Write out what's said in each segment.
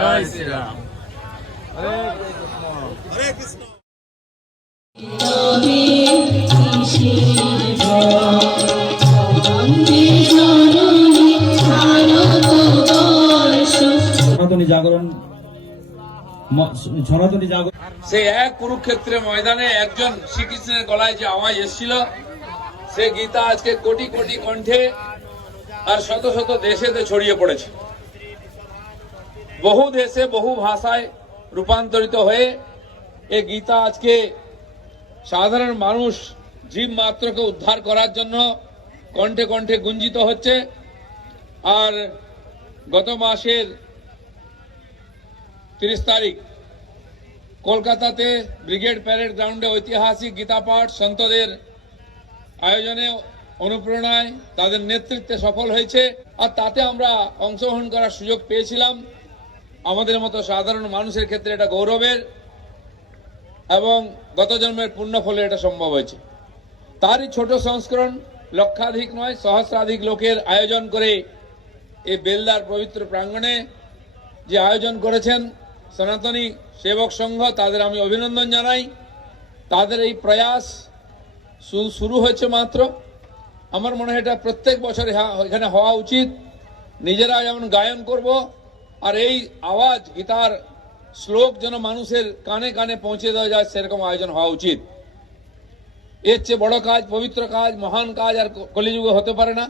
জয় শ্রীরাম। সনাতনী জাগরণ ম- সনাতনী জাগরণ সেই এক কুরুক্ষেত্রে ময়দানে একজন শ্রীকৃষ্ণের গলায় যে আওয়াজ এসেছিল সে গীতা আজকে কোটি কোটি কণ্ঠে আর শত শত দেশেতে ছড়িয়ে পড়েছে। বহু দেশে বহু ভাষায় রূপান্তরিত হয়ে এ গীতা আজকে সাধারণ মানুষ জীব মাত্রকে উদ্ধার করার জন্য কণ্ঠে কণ্ঠে গুঞ্জিত হচ্ছে। আর গত মাসের তিরিশ তারিখ কলকাতাতে ব্রিগেড প্যারেড গ্রাউন্ডে ঐতিহাসিক গীতা পাঠ সন্তদের আয়োজনে অনুপ্রেরণায় তাদের নেতৃত্বে সফল হয়েছে। আর তাতে আমরা অংশগ্রহণ করার সুযোগ পেয়েছিলাম। আমাদের মতো সাধারণ মানুষের ক্ষেত্রে এটা গৌরবের এবং গত জন্মের পুণ্য ফলে এটা সম্ভব হয়েছে। তারই ছোট সংস্করণ লক্ষাধিক নয়, সহস্রাধিক লোকের আয়োজন করে এই বেলদার পবিত্র প্রাঙ্গণে যে আয়োজন করেছেন সনাতনী সেবক সংঘ, তাদের আমি অভিনন্দন জানাই। তাদের এই প্রয়াস শুরু হয়েছে মাত্র। আমার মনে হয় এটা প্রত্যেক বছর এখানে হওয়া উচিত। নিজেরা যেমন গায়ন করব আর এই আওয়াজ, গীতার শ্লোক যেন মানুষের কানে কানে পৌঁছে দেওয়া যায়, সেরকম আয়োজন হওয়া উচিত। এর চেয়ে বড় কাজ, পবিত্র কাজ, মহান কাজ আর কলিযুগে হতে পারে না।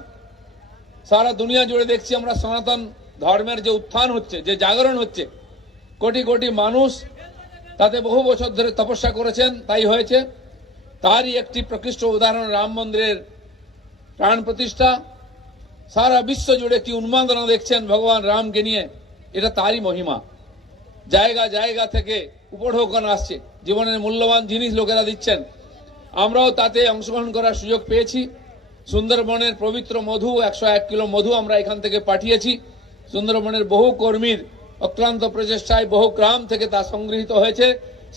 সারা দুনিয়া জুড়ে দেখছি আমরা সনাতন ধর্মের যে উত্থান হচ্ছে, যে জাগরণ হচ্ছে, কোটি কোটি মানুষ তাতে বহু বছর ধরে তপস্যা করেছেন, তাই হয়েছে। তারই একটি প্রকৃষ্ট উদাহরণ, রাম মন্দিরের প্রাণ প্রতিষ্ঠা। সারা বিশ্ব জুড়ে কি উন্মাদনা দেখছেন ভগবান রামকে নিয়ে। এটা তারই মহিমা। জায়গা জায়গা থেকে উপঢৌকন আসছে। জীবনের মূল্যবান জিনিস লোকেরা দিচ্ছেন। আমরাও তাতে অংশগ্রহণ করার সুযোগ পেয়েছি। সুন্দরবনের পবিত্র মধু, একশো এক কিলো মধু আমরা এখান থেকে পাঠিয়েছি। সুন্দরবনের বহু কর্মীর অক্লান্ত প্রচেষ্টায় বহু গ্রাম থেকে তা সংগৃহীত হয়েছে।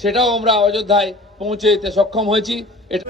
সেটাও আমরা অযোধ্যায় পৌঁছে দিতে সক্ষম হয়েছি। এটা